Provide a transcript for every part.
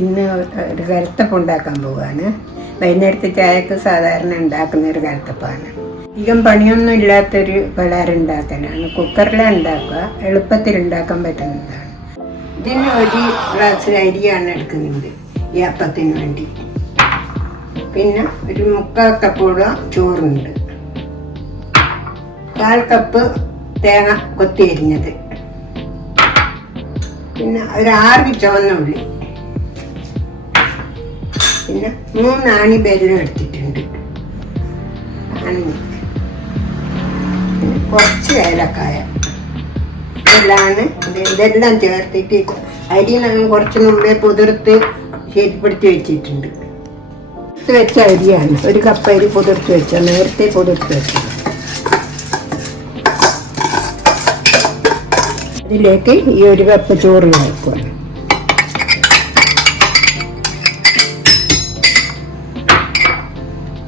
ഇന്ന് ഒരു കരുത്തപ്പം ഉണ്ടാക്കാൻ പോവാണ്. വൈകുന്നേരത്തെ ചായക്ക് സാധാരണ ഉണ്ടാക്കുന്ന ഒരു കരുത്തപ്പാണ്. അധികം പണിയൊന്നും ഇല്ലാത്തൊരു പലഹാരം ഉണ്ടാക്കലാണ്. കുക്കറിലാണ് ഉണ്ടാക്കുക, എളുപ്പത്തിൽ ഉണ്ടാക്കാൻ പറ്റുന്നതാണ്. ഇതിന് ഒരു ഗ്ലാസ് അരിയാണ് എടുക്കുന്നത് ഈ അപ്പത്തിന് വേണ്ടി. പിന്നെ ഒരു 3/4 കപ്പോളം ചോറുണ്ട്, 1/4 കപ്പ് തേങ്ങ കൊത്തി അരിഞ്ഞത്, പിന്നെ ഒരു 6 ചുവന്ന ഉള്ളി, പിന്നെ 3 ആണി ബെല്ലം എടുത്തിട്ടുണ്ട്, പിന്നെ കുറച്ച് ഏലക്കായ. ഇതെല്ലാം ചേർത്തിട്ട് അരി നമ്മൾ കുറച്ച് മുമ്പേ പുതിർത്ത് ശരിപ്പെടുത്തി വെച്ചിട്ടുണ്ട്. വെച്ച അരിയാണ്, 1 കപ്പ് അരി പുതിർത്ത് വെച്ച, നേരത്തെ പുതിർത്ത് വെച്ചത്. അതിലേക്ക് ഈ 1 കപ്പ് ചോറ് ചേർക്കുക.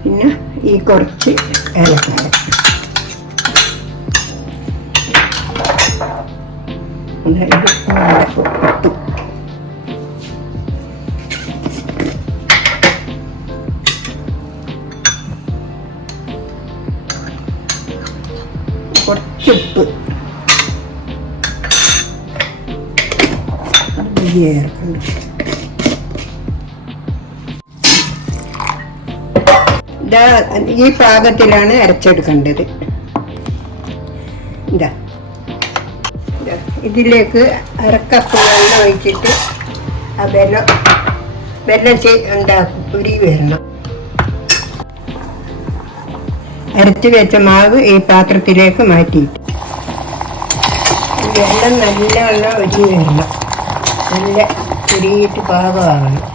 പിന്നെ ഈ കുറച്ച് ഏലക്കായ, ഇട്ടു. കുറച്ചുപ്പ് ഈ പാകത്തിലാണ് അരച്ചെടുക്കേണ്ടത്. ഇതിലേക്ക് 1/2 കപ്പ് വെള്ളം ഒഴിച്ചിട്ട് ആ വെള്ളം ഉരുകി വരണം. അരച്ച് വെച്ച മാവ് ഈ പാത്രത്തിലേക്ക് മാറ്റിയിട്ട് വെള്ളം നല്ലവണ്ണം ഒഴുകി വരണം, നല്ല ഉരുകിയിട്ട് പാകമാകണം.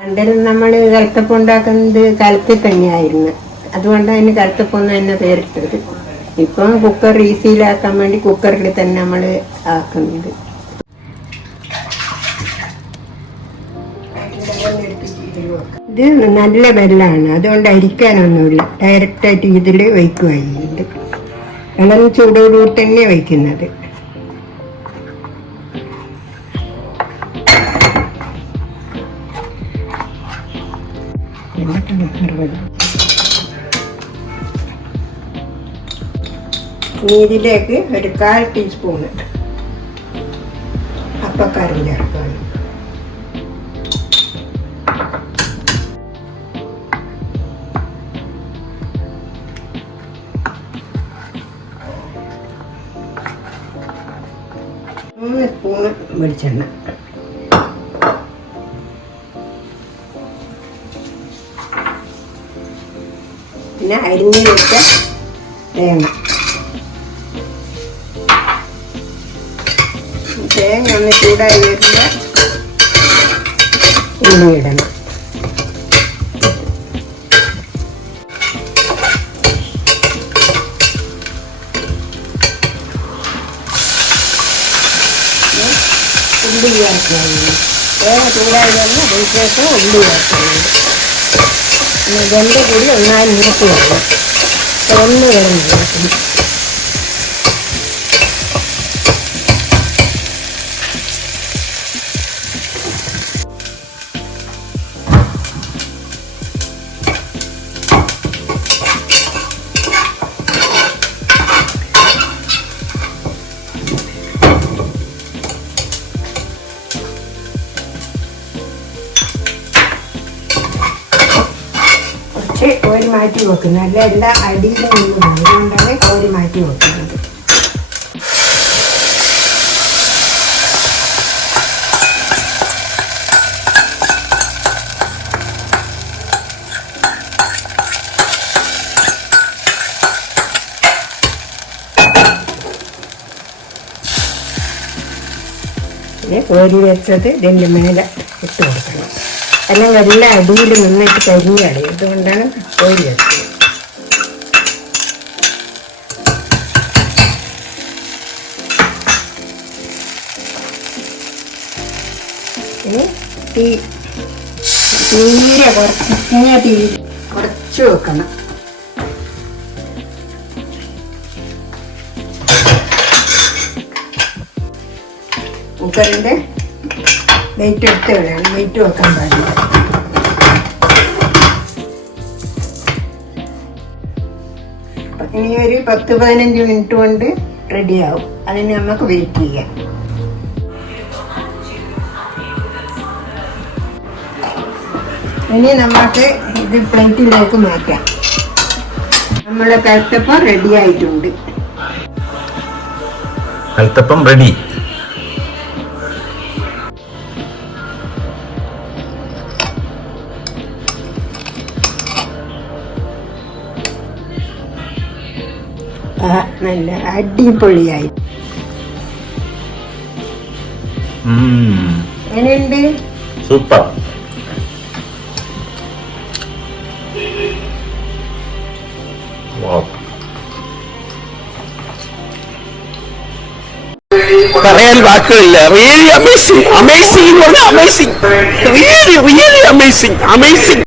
പണ്ടിൽ നമ്മൾ കലത്തപ്പം ഉണ്ടാക്കുന്നത് കലത്തിൽ തന്നെയായിരുന്നു, അതുകൊണ്ടാണ് അതിന് കലത്തപ്പം തന്നെ പേരിട്ടത്. ഇപ്പം കുക്കർ ഈസിയിലാക്കാൻ വേണ്ടി കുക്കറിൽ തന്നെ നമ്മൾ ആക്കുന്നത്. ഇത് നല്ല വെള്ളമാണ്, അതുകൊണ്ട് അരിക്കാനൊന്നുമില്ല, ഡയറക്റ്റായിട്ട് ഇതിൽ വയ്ക്കുകയുണ്ട്. ഇളം ചൂടോടുകൂടി തന്നെ വയ്ക്കുന്നത്. ഇതിലേക്ക് ഒരു 1/4 ടീസ്പൂണ് അപ്പക്കാരം ചേർക്കണം. മൂന്ന് സ്പൂണ് വെളിച്ചെണ്ണ, പിന്നെ അരിഞ്ഞു വെച്ച തേങ്ങ ഒന്ന് ചൂടായി വരുമ്പോൾ ഉള്ളി ഇടണം. വെള്ളപ്പൊടി നന്നായി മൂത്ത് വരണം, തുറന്നു വരുന്നുണ്ട്. കോരി മാറ്റി വെക്കുന്നത്, അല്ല എല്ലാം അടിയിൽ നിന്നും അതുകൊണ്ടാണ് കോരി മാറ്റി വെക്കുന്നത്. കോരി വെച്ചത് ഇതിൻ്റെ മേലെ ഇട്ട് കൊടുക്കണം, അല്ലെങ്കിൽ എല്ലാം അടിയിൽ നിന്നിട്ട് കരിഞ്ഞ് കളയും. അതുകൊണ്ടാണ് കോരി വെച്ചത്. ഇനി തീരെ കുറച്ച് വെക്കണം. കുക്കറിൻ്റെ വെയിറ്റ് എടുത്ത് കളയണം, വെയിറ്റ് വെക്കാൻ പാടില്ല. ഇനി ഒരു 10-15 മിനിറ്റ് കൊണ്ട് റെഡിയാവും. അതിന് നമുക്ക് വെയിറ്റ് ചെയ്യാം. ഇനി നമുക്ക് ഇത് പ്ലേറ്റിലേക്ക് മാറ്റാം. നമ്മളെ കൽത്തപ്പം റെഡി ആയിട്ടുണ്ട്. കൽത്തപ്പം റെഡി. നല്ല അടിപൊളിയായി. എങ്ങനെയുണ്ട്? സൂപ്പർ. പറയാൻ വാക്കുകളില്ല. റിയലി അമേസിംഗ്, അമേസിംഗ് എന്ന് പറഞ്ഞാൽ amazing, really really amazing, amazing.